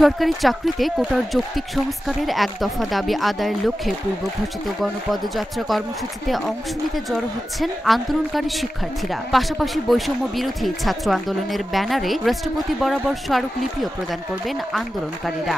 সরকারি চাকরিতে কোটার যৌক্তিক সংস্কারের এক দফা দাবি আদায়ের লক্ষ্যে পূর্ব ঘোষিত গণপদযাত্রা কর্মসূচিতে অংশ নিতে জড়ো হচ্ছেন আন্দোলনকারী শিক্ষার্থীরা। পাশাপাশি বৈষম্য বিরোধী ছাত্র আন্দোলনের ব্যানারে রাষ্ট্রপতি বরাবর স্মারকলিপিও প্রদান করবেন আন্দোলনকারীরা।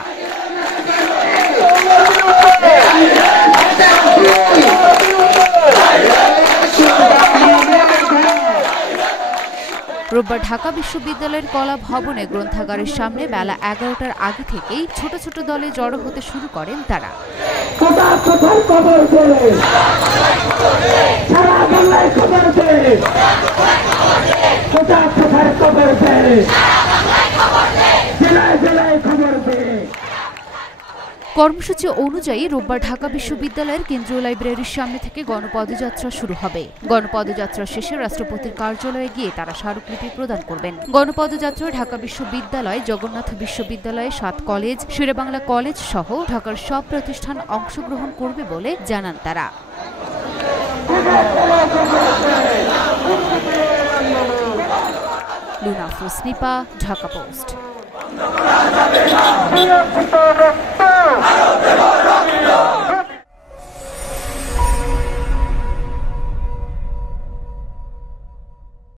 রোববার ঢাকা বিশ্ববিদ্যালয়ের কলা ভবনে গ্রন্থাগারের সামনে বেলা 11টার আগে থেকেই ছোট ছোট দলে জড়ো হতে শুরু করেন তারা। কর্মসূচি অনুযায়ী রোববার ঢাকা বিশ্ববিদ্যালয়ের কেন্দ্রীয় লাইব্রেরির সামনে থেকে গণপদযাত্রা শুরু হবে। গণপদযাত্রা শেষে রাষ্ট্রপতির কার্যালয়ে গিয়ে তারা স্মারকলিপি প্রদান করবেন। গণপদযাত্রায় ঢাকা বিশ্ববিদ্যালয়, জগন্নাথ বিশ্ববিদ্যালয়, ৭ কলেজ, শেরেবাংলা কলেজ সহ ঢাকার সব প্রতিষ্ঠান অংশগ্রহণ করবে বলে জানান তারা। Luna Afroz, Dhaka post.